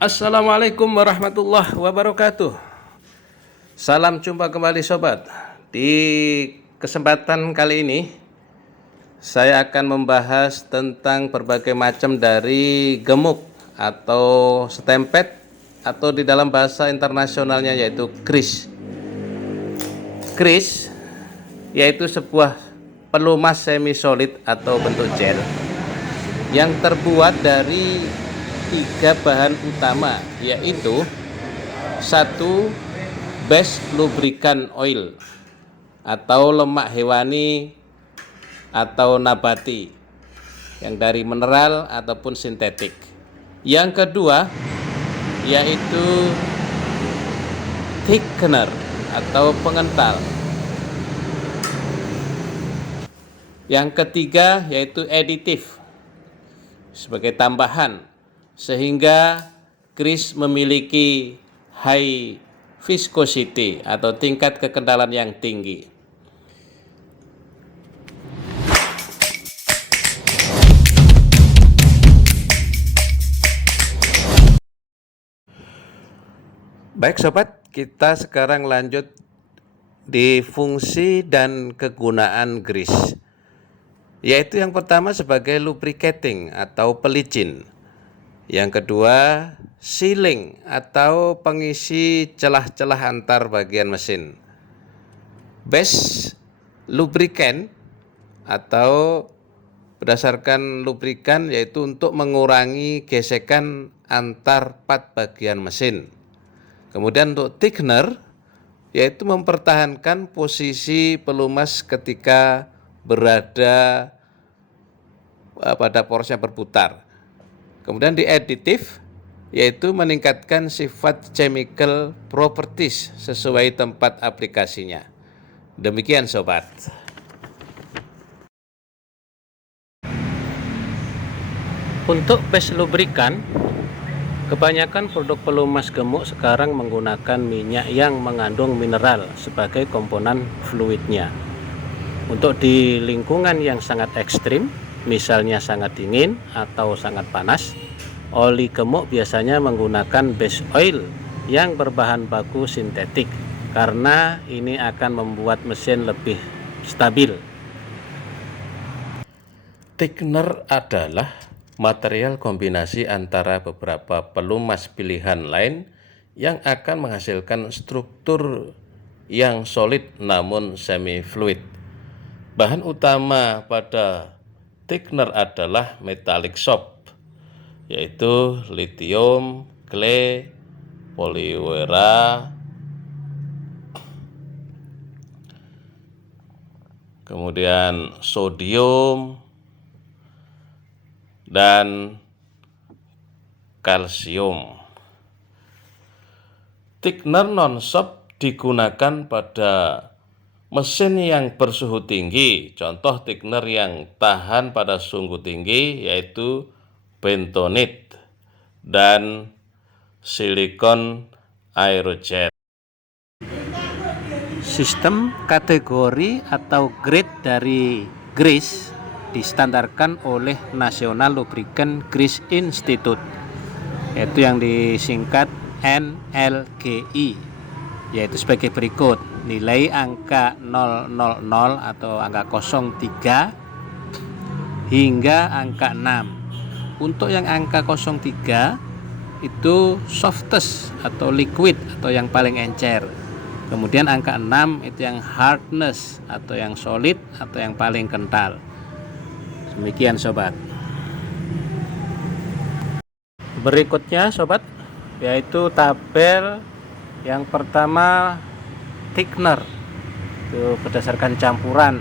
Assalamualaikum warahmatullahi wabarakatuh. Salam jumpa kembali sobat. Di kesempatan kali ini saya akan membahas tentang berbagai macam dari gemuk atau stemped atau di dalam bahasa internasionalnya yaitu grease. Grease yaitu sebuah pelumas semi solid atau bentuk gel yang terbuat dari 3 bahan utama, yaitu 1. Base lubricant oil atau lemak hewani atau nabati yang dari mineral ataupun sintetik. Yang kedua yaitu thickener atau pengental. Yang ketiga yaitu aditif sebagai tambahan, sehingga grease memiliki high viscosity atau tingkat kekentalan yang tinggi. Baik sobat, kita sekarang lanjut di fungsi dan kegunaan grease, yaitu yang pertama sebagai lubricating atau pelicin. Yang kedua, sealing atau pengisi celah-celah antar bagian mesin. Base lubricant atau berdasarkan lubrikan yaitu untuk mengurangi gesekan antar part bagian mesin. Kemudian untuk thickener yaitu mempertahankan posisi pelumas ketika berada pada poros yang berputar. Kemudian di aditif yaitu meningkatkan sifat chemical properties sesuai tempat aplikasinya. Demikian sobat. Untuk base lubrikan, kebanyakan produk pelumas gemuk sekarang menggunakan minyak yang mengandung mineral sebagai komponen fluidnya. Untuk di lingkungan yang sangat ekstrim, misalnya sangat dingin atau sangat panas, oli gemuk biasanya menggunakan base oil yang berbahan baku sintetik karena ini akan membuat mesin lebih stabil. Thickener adalah material kombinasi antara beberapa pelumas pilihan lain yang akan menghasilkan struktur yang solid namun semi fluid. Bahan utama pada thickener adalah metallic soap, yaitu lithium, clay, poliwera, kemudian sodium, dan kalsium. Thickener non-soap digunakan pada mesin yang bersuhu tinggi. Contoh thickener yang tahan pada suhu tinggi yaitu bentonite dan silikon aerojet. Sistem kategori atau grade dari grease distandarkan oleh National Lubricant Grease Institute, yaitu yang disingkat NLGI, yaitu sebagai berikut. Nilai angka 000 atau angka 03 hingga angka 6. Untuk yang angka 03 itu softest atau liquid atau yang paling encer. Kemudian angka 6 itu yang hardness atau yang solid atau yang paling kental. Demikian sobat. Berikutnya sobat, yaitu tabel yang pertama thickener, itu berdasarkan campuran.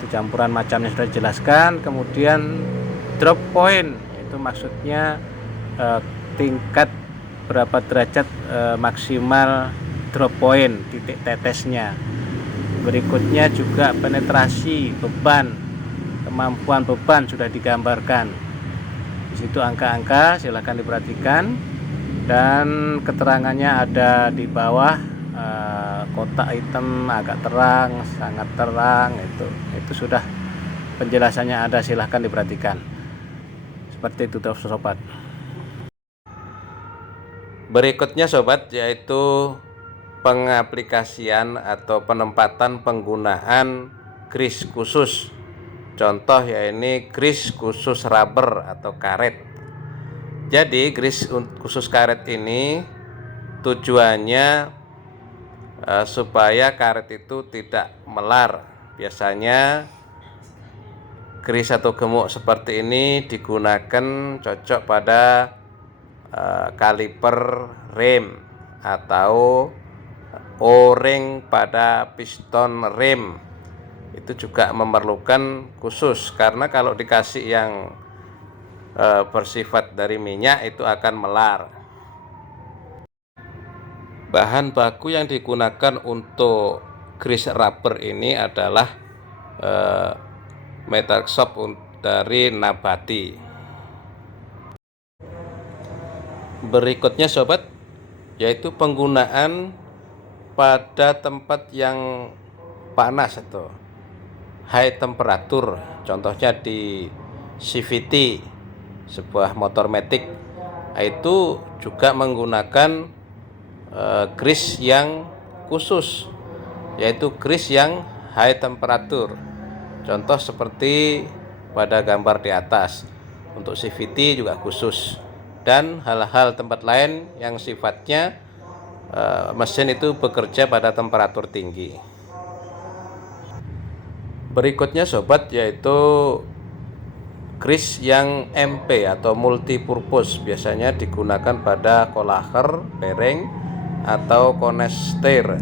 Itu campuran macamnya sudah dijelaskan. Kemudian drop point, itu maksudnya tingkat berapa derajat maksimal drop point, titik tetesnya. Berikutnya juga penetrasi beban, kemampuan beban sudah digambarkan. Di situ angka-angka silahkan diperhatikan, dan keterangannya ada di bawah. Kotak hitam agak terang, sangat terang, itu sudah penjelasannya ada, silahkan diperhatikan. Seperti itu sobat. Berikutnya sobat, yaitu pengaplikasian atau penempatan penggunaan grease khusus. Contoh ya, ini grease khusus rubber atau karet. Jadi grease khusus karet ini tujuannya supaya karet itu tidak melar. Biasanya grease atau gemuk seperti ini digunakan cocok pada kaliper rem atau O-ring pada piston rem. Itu juga memerlukan khusus, karena kalau dikasih yang bersifat dari minyak itu akan melar. Bahan baku yang digunakan untuk grease rubber ini adalah metal shop dari nabati. Berikutnya sobat, yaitu penggunaan pada tempat yang panas atau high temperatur. Contohnya di CVT, sebuah motor matic, itu juga menggunakan grease yang khusus, yaitu grease yang high temperatur. Contoh seperti pada gambar di atas. Untuk CVT juga khusus, dan hal-hal tempat lain yang sifatnya mesin itu bekerja pada temperatur tinggi. Berikutnya sobat, yaitu grease yang MP atau multipurpose. Biasanya digunakan pada kolacher, bearing, atau konester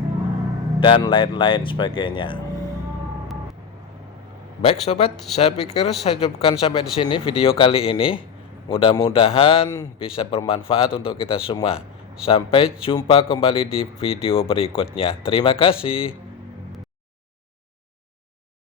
dan lain-lain sebagainya. Baik sobat, saya pikir saya cukupkan sampai di sini video kali ini. Mudah-mudahan bisa bermanfaat untuk kita semua. Sampai jumpa kembali di video berikutnya. Terima kasih.